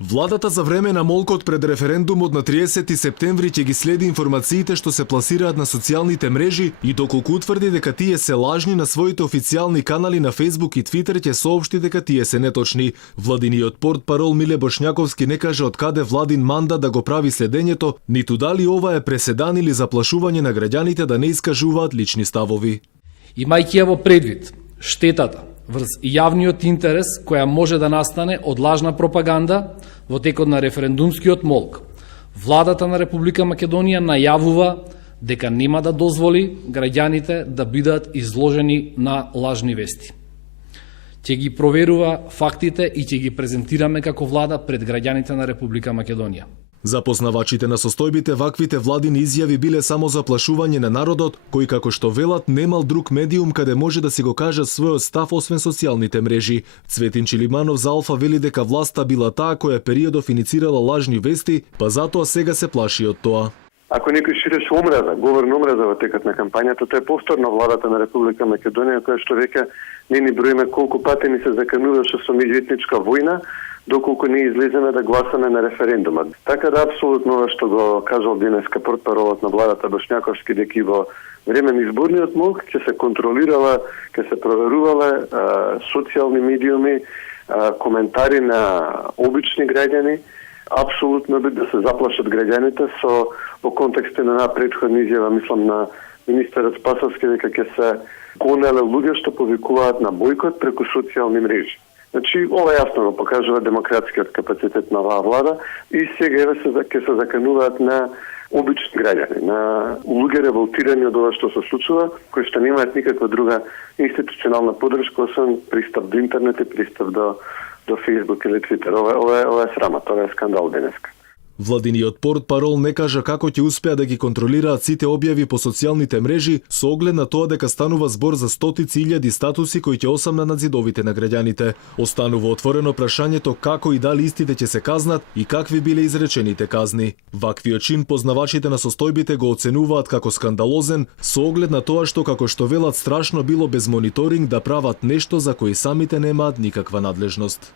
Владата за време на молкот пред референдумот на 30 септември ќе ги следи информациите што се пласираат на социјалните мрежи и доколку утврди дека тие се лажни, на своите официјални канали на Facebook и Twitter ќе соопшти дека тие се неточни. Владиниот портпарол Миле Бошњаковски не каже од каде владин мандат да го прави следењето, ниту дали ова е преседан или заплашување на граѓаните да не искажуваат лични ставови. Имајќи ја во предвид штетата врз јавниот интерес која може да настане од лажна пропаганда во текот на референдумскиот молк, владата на Република Македонија најавува дека нема да дозволи граѓаните да бидат изложени на лажни вести. Ќе ги проверува фактите и ќе ги презентираме како влада пред граѓаните на Република Македонија. За познавачите на состојбите, ваквите владини изјави биле само заплашување на народот, кој како што велат немал друг медиум каде може да си го каже својот став освен социјалните мрежи. Цветин Чилиманов за Алфа вели дека власта била таа која периодов иницирала лажни вести, па затоа сега се плаши од тоа. Ако некој ширеше омраза, говор на омраза во текот на кампањата, тоа е повторно владата на Република Македонија, која што веќе не ни броиме колку пати ни се закануваше со меѓуетничка војна, доколку не излеземе да гласаме на референдумот. Така да апсолутно ова што го кажал денеска портпаролот на владата Бошњаковски, дека и во време на изборниот молк ќе се контролирала, ќе се проверувале социјални медиуми, коментари на обични граѓани, апсолутно би да се заплашат граѓаните со во контекстот на претходна изјава, мислам на министерот Спасовски, дека ќе се гонеле луѓе што повикуваат на бојкот преку социјални мрежи. Значи, ова јасно го покажува демократскиот капацитет на оваа влада и сега еве ќе се закануваат на обични граѓани, на луѓе револтирани од ова што се случува, кои што немаат никаква друга институционална поддршка освен пристап до интернет и пристап до Facebook или Twitter. Ова е срамот, ова е скандал денеска. Владиниот портпарол не кажа како ќе успеа да ги контролираат сите објави по социјалните мрежи со оглед на тоа дека станува збор за стотици илјади статуси кои ќе осамнат над зидовите на граѓаните. Останува отворено прашањето како и дали истите ќе се казнат и какви биле изречените казни. Ваквиот чин познавачите на состојбите го оценуваат како скандалозен со оглед на тоа што како што велат страшно било без мониторинг да прават нешто за кои самите немаат никаква надлежност.